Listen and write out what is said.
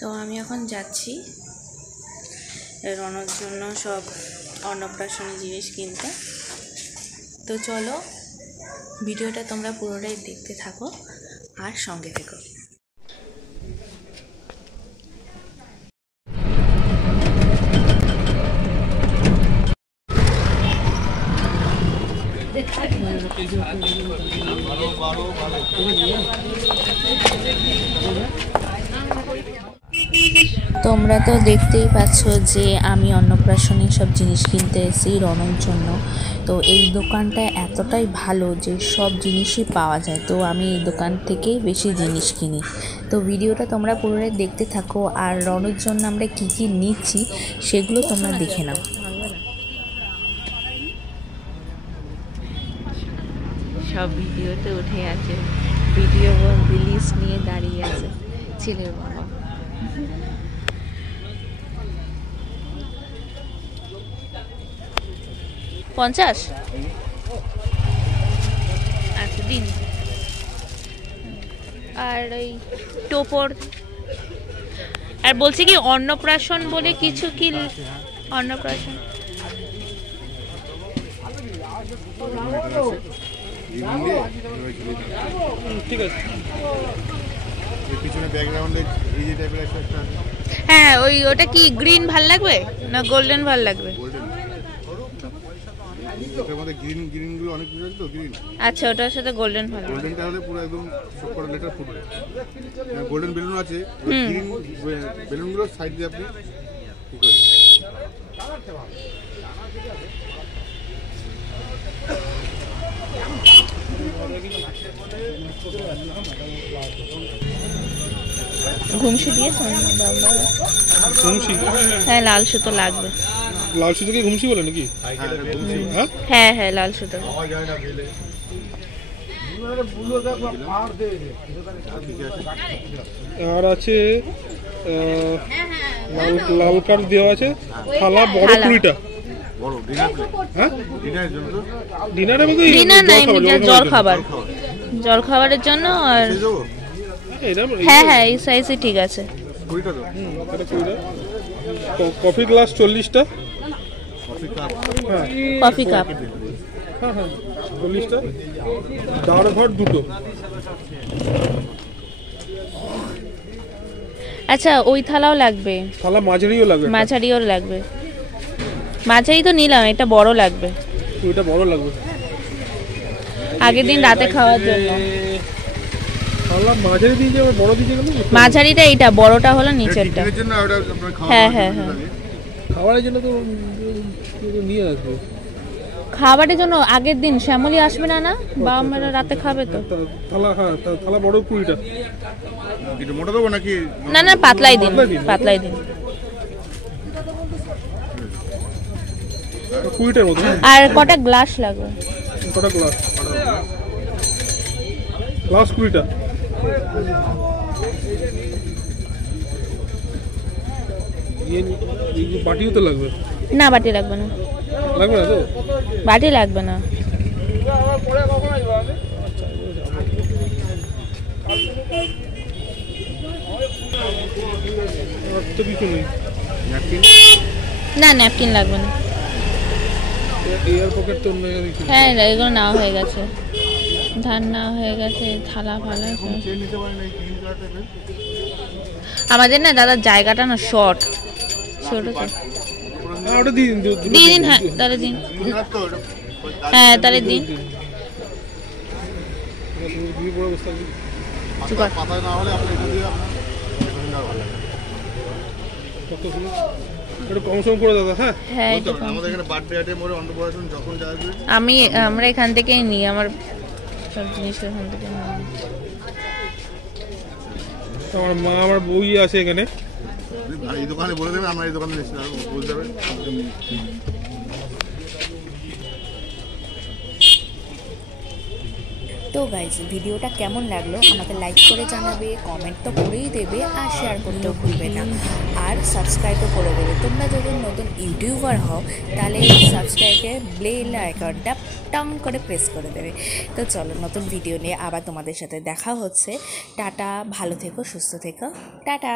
তো আমি এখন যাচ্ছি রনর জন্য সব অন্নপ্রাশন জিনিস কিনতে। তো চলো ভিডিওটা তোমরা পুরোটাই দেখতে থাকো আর সঙ্গে থেকো। তোমরা তো দেখতেই পাচ্ছ যে আমি অন্নপ্রাশনের সব জিনিস কিনতে এসেছি রনর জন্য। তো এই দোকানটা এতটাই ভালো যে সব জিনিসই পাওয়া যায়, তো আমি এই দোকান থেকে বেশি জিনিস কিনি। তো ভিডিওটা তোমরা পুরোটাই দেখতে থাকো আর রনর জন্য আমরা কী কী নিচ্ছি সেগুলো তোমরা দেখে নাও। সব ভিডিওতে উঠে আছে, ভিডিও রিলিজ নিয়ে দাঁড়িয়ে আছে ছেলের বাবা। $50 আচ্ছা দিন। আর ওই টোপর, আর বলছি কি অন্নপ্রাশন বলে কিছু কি অন্নপ্রাশন ঠিক আছে। পিছনে ব্যাকগ্রাউন্ডে এই যে টাইপের একটা, হ্যাঁ ওটা কি গ্রিন ভাল লাগবে না গোল্ডেন ভাল লাগবে? ওটার মধ্যে গ্রিন গুলো অনেক কিছু আছে তো গ্রিন। আচ্ছা ওটার সাথে গোল্ডেন ভাল লাগবে। গোল্ডেনটা হলে পুরো একদম সবকটা লেটার ফুটবে। গোল্ডেন বেলুন আছে, গ্রিন বেলুন গুলো সাইড দিয়ে আপনি কি করবেন। ঘুমসি দিয়ে ঘুমসি, হ্যাঁ লাল সুতো লাগবে। লাল সুতোকে ঘুমসি বলে নাকি? হ্যাঁ হ্যাঁ লাল সুতো। আর আছে লাল কার্ড দেওয়া আছে, থালা বড় 20টা। ডিনার নাই, জল খাবার, জল খাবারের জন্য। আর হ্যাঁ হ্যাঁ এই সাইজে ঠিক আছে। কফি গ্লাস 40টা, কফি কাপ হ্যাঁ হ্যাঁ 40টা, দাঁড় ঘর 2টো। আচ্ছা ওই থালাও লাগবে, থালা মাঝারিও লাগবে, মাঝারিও লাগবে। মাঝারি তো নিলাম, এটা বড় লাগবে। ওইটা বড় লাগবে আগের দিন রাতে খাওয়ার জন্য। থালা মাঝারি দিয়ে বড় দিয়ে গেল, মাঝারিটা এইটা, বড়টা হলো নিচেরটা। হ্যাঁ হ্যাঁ হ্যাঁ খাবারের জন্য তো নিয়ে আসবে। খাবারের জন্য আগের দিন শ্যামলী আসবে না, না বাবা মারা রাতে খাবে তো। থালা, হ্যাঁ থালা বড় 20টা। এটা মোটা দেবো নাকি? না না পাতলাই দিন, পাতলাই দিন। 20টার মতো। আর কটা গ্লাস লাগবে? কটা গ্লাস? গ্লাস 20টা। বাটিও তো লাগবে না? বাটি লাগবে না। লাগবে না তো? বাটি লাগবে না। কিছু নেই। না ন্যাপকিন লাগবে না। এয়ার পকেট তো হ্যাঁ এগুলো নেওয়া হয়ে গেছে, ধান নেওয়া হয়ে গেছে, থালা ফালা। আমাদের না দাদা জায়গাটা না শর্ট, ছোট দিন। হ্যাঁ তাহলে দিন, হ্যাঁ তাহলে দিন। আমরা এখান থেকেই নিই, আমার সব জিনিস এখান থেকে নিই। আমার মা আমার বই আছে এখানে, এই দোকানে বলে দেবেন, আমরা এই দোকানে বুঝতে পারবেন। তো গাইজ ভিডিওটা কেমন লাগলো আমাকে লাইক করে জানাবে, কমেন্ট তো করেই দেবে, আর শেয়ার করতেও ভুলবে না, আর সাবস্ক্রাইবও করে দেবে। তোমরা যদি নতুন ইউটিউবার হও তাহলে সাবস্ক্রাইবের বেল আইকনটা টং করে প্রেস করে দেবে। তো চলো, নতুন ভিডিও নিয়ে আবার তোমাদের সাথে দেখা হচ্ছে। টাটা, ভালো থেকো, সুস্থ থেকো, টাটা।